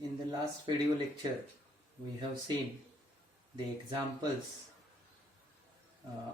In the last video lecture, we have seen the examples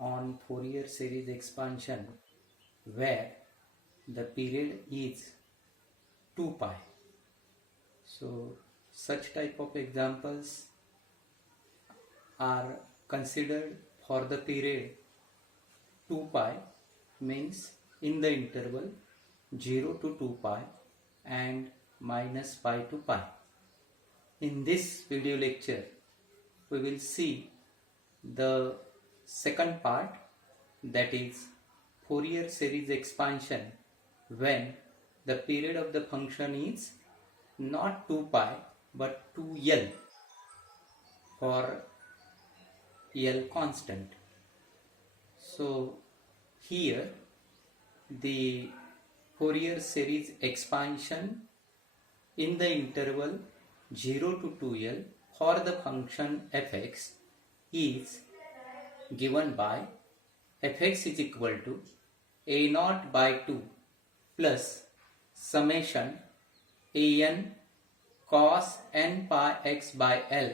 on Fourier series expansion where the period is 2 pi. So such type of examples are considered for the period 2 pi, means in the interval 0 to 2 pi and minus pi to pi. In this video lecture, we will see the second part, that is Fourier series expansion when the period of the function is not 2 pi but 2l for L constant. So here the Fourier series expansion in the interval 0 to 2l for the function fx is given by fx is equal to a0 by 2 plus summation an cos n pi x by l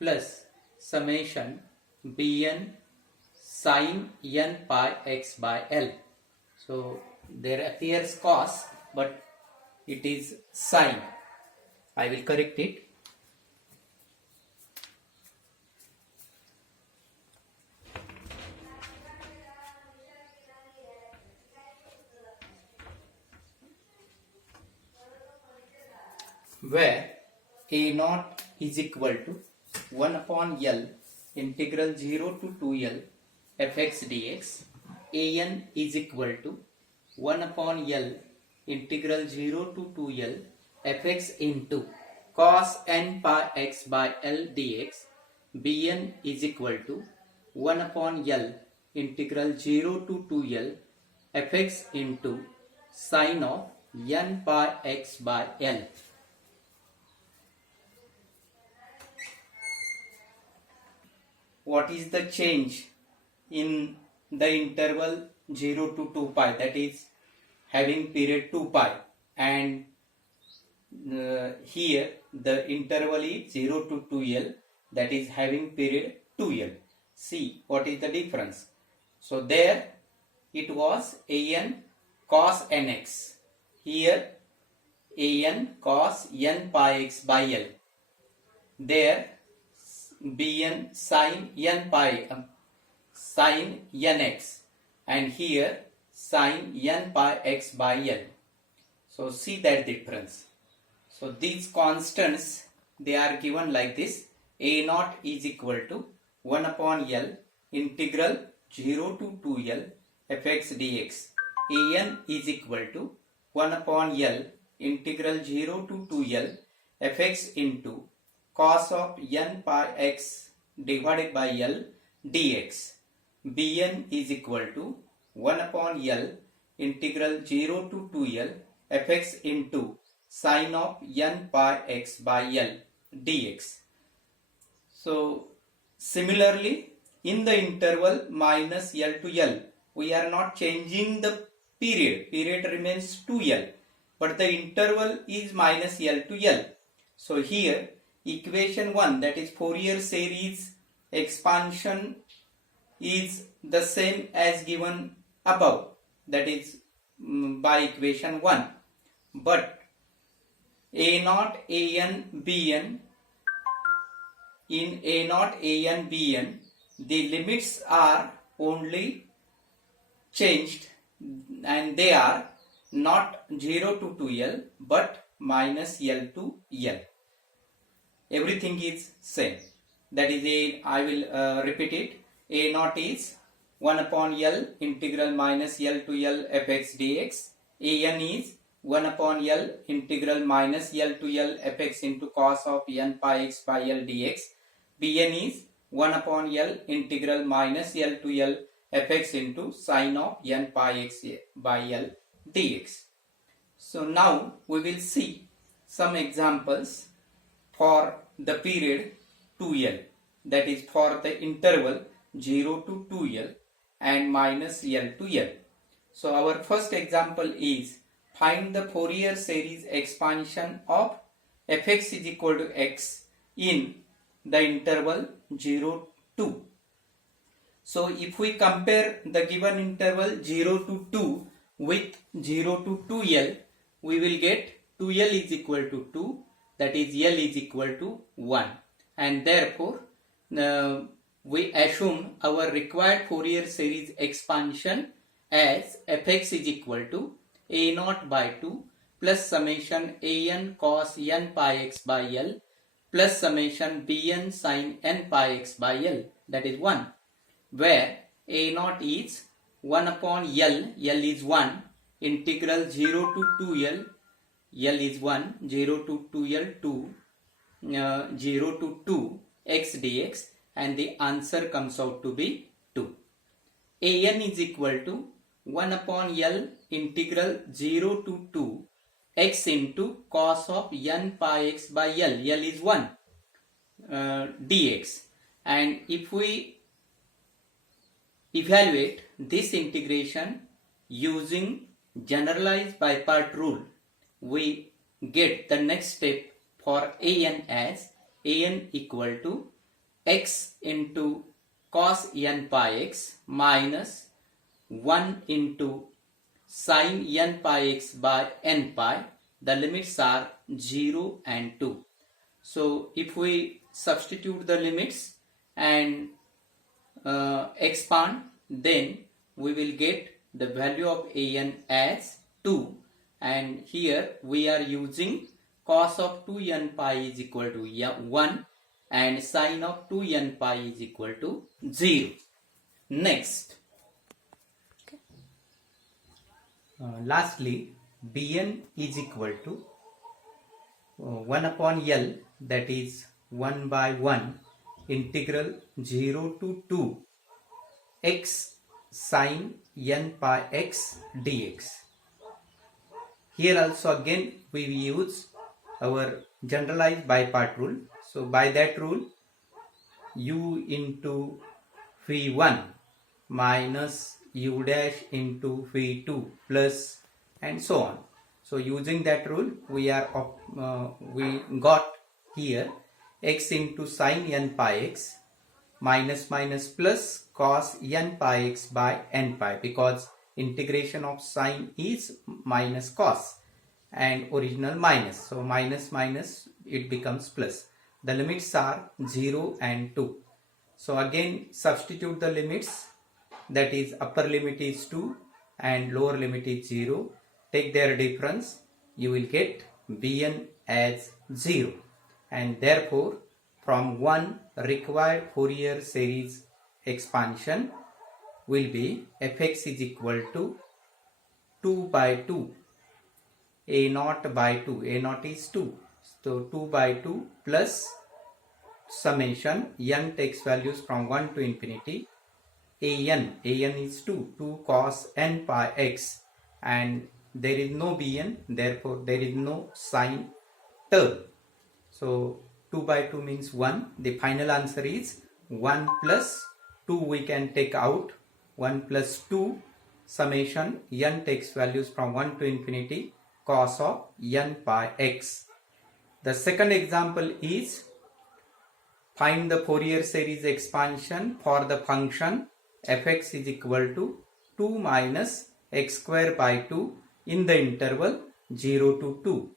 plus summation bn sin n pi x by l. So there appears cos but it is sin. I will correct it. Where a0 is equal to 1 upon L integral 0 to 2L fx dx, an is equal to 1 upon L integral 0 to 2L fx into cos n pi x by L dx, bn is equal to 1 upon L integral 0 to 2L fx into sin of n pi x by L. What is the change in the interval 0 to 2 pi, that is having period 2 pi, and here the interval is 0 to 2l, that is having period 2l. See what is the difference. So there it was an cos nx, here an cos n pi x by l, there bn sin n pi sin nx, and here sin n pi x by l. So see that difference. So these constants, they are given like this: a0 is equal to 1 upon L integral 0 to 2L fx dx, an is equal to 1 upon L integral 0 to 2L fx into cos of n pi x divided by L dx, bn is equal to 1 upon L integral 0 to 2L fx into sin of n pi x by L dx. So similarly in the interval minus L to L, we are not changing the period remains 2L, but the interval is minus L to L. So here equation 1, that is Fourier series expansion, is the same as given above, that is by equation 1, but a0 an bn, in a0 an bn the limits are only changed and they are not 0 to 2l but minus L to L. Everything is same. That is I will repeat it. a0 is 1 upon L integral minus L to L fx dx. an is 1 upon L integral minus L to L fx into cos of n pi x by L dx. bn is 1 upon L integral minus L to L fx into sin of n pi x by L dx. So now we will see some examples for the period 2l, that is for the interval 0 to 2l and minus L to L. So our first example is find the Fourier series expansion of fx is equal to x in the interval 0 2. So if we compare the given interval 0 to 2 with 0 to 2l, we will get 2l is equal to 2, that is l is equal to 1, and therefore we assume our required Fourier series expansion as fx is equal to a0 by 2 plus summation an cos n pi x by l plus summation bn sin n pi x by l, that is 1, where a0 is 1 upon l is 1, integral 0 to 2l, l is 1, 0 to 2l 2, 0 to 2 x dx, and the answer comes out to be 2. an is equal to 1 upon l integral 0 to 2 x into cos of n pi x by l is 1 dx, and if we evaluate this integration using generalized by part rule, we get the next step for an as an equal to x into cos n pi x minus 1 into sin n pi x by n pi. The limits are 0 and 2. So if we substitute the limits and expand, then we will get the value of an as 2, and here we are using cos of 2n pi is equal to 1 and sin of 2n pi is equal to 0. Next, lastly, bn is equal to 1 upon l, that is 1 by 1 integral 0 to 2 x sin n pi x dx. Here also again we use our generalized by part rule. So by that rule, u into v1 minus u dash into v2 plus and so on. So using that rule, we got here x into sin n pi x minus minus plus cos n pi x by n pi, because integration of sine is minus cos and original minus, so minus minus it becomes plus. The limits are 0 and 2. So again substitute the limits, that is upper limit is 2 and lower limit is 0. Take their difference, you will get bn as 0, and therefore from 1 required Fourier series expansion will be fx is equal to 2 by 2, a0 by 2, a0 is 2, so 2 by 2 plus summation n takes values from 1 to infinity, an is 2 cos n pi x, and there is no bn, therefore there is no sine term. So 2 by 2 means 1. The final answer is 1 plus 2 we can take out, 1 plus 2 summation n takes values from 1 to infinity cos of n pi x. The second example is find the Fourier series expansion for the function fx is equal to 2 minus x square by 2 in the interval 0 to 2.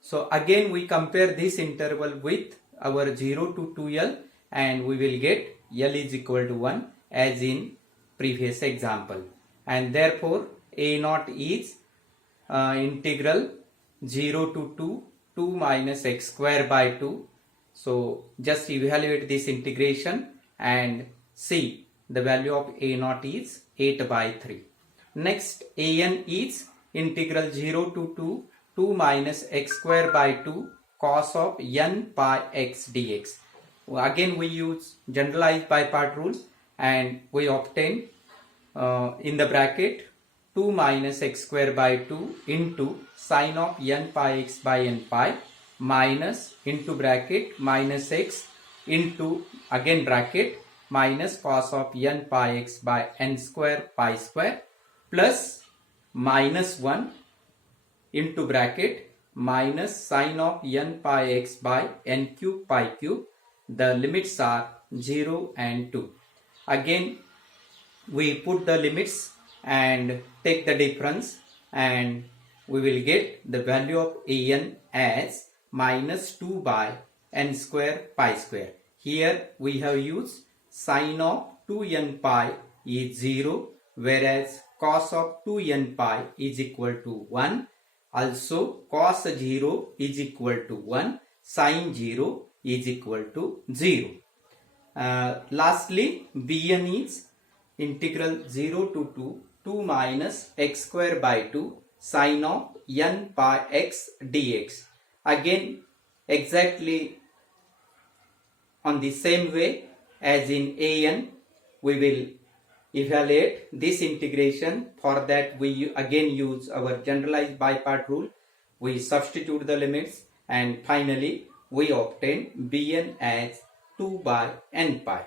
So again we compare this interval with our 0 to 2l and we will get l is equal to 1 as in previous example, and therefore a0 is integral 0 to 2 minus x square by 2. So just evaluate this integration and see the value of a0 is 8 by 3. Next, an is integral 0 to 2 minus x square by 2 cos of n pi x dx. Again we use generalized by part rule and we obtain in the bracket 2 minus x square by 2 into sine of n pi x by n pi minus into bracket minus x into again bracket minus cos of n pi x by n square pi square plus minus 1 into bracket minus sine of n pi x by n cube pi cube. The limits are 0 and 2. Again, we put the limits and take the difference, and we will get the value of an as minus 2 by n square pi square. Here we have used sine of 2n pi is 0, whereas cos of 2n pi is equal to 1. Also cos 0 is equal to 1, sine 0 is equal to 0. Lastly, Bn is integral 0 to 2 minus x square by 2 sine of n pi x dx. Again, exactly on the same way as in an, we will evaluate this integration. For that, we again use our generalized by part rule. We substitute the limits, and finally we obtain Bn as 2 by n pi.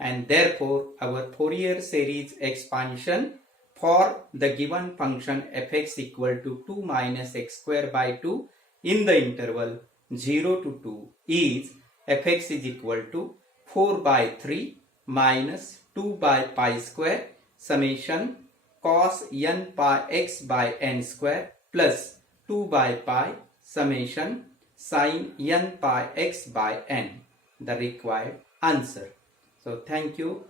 And therefore, our Fourier series expansion for the given function fx equal to 2 minus x square by 2 in the interval 0 to 2 is fx is equal to 4 by 3 minus 2 by pi square summation cos n pi x by n square plus 2 by pi summation sin n pi x by n, the required answer. So thank you.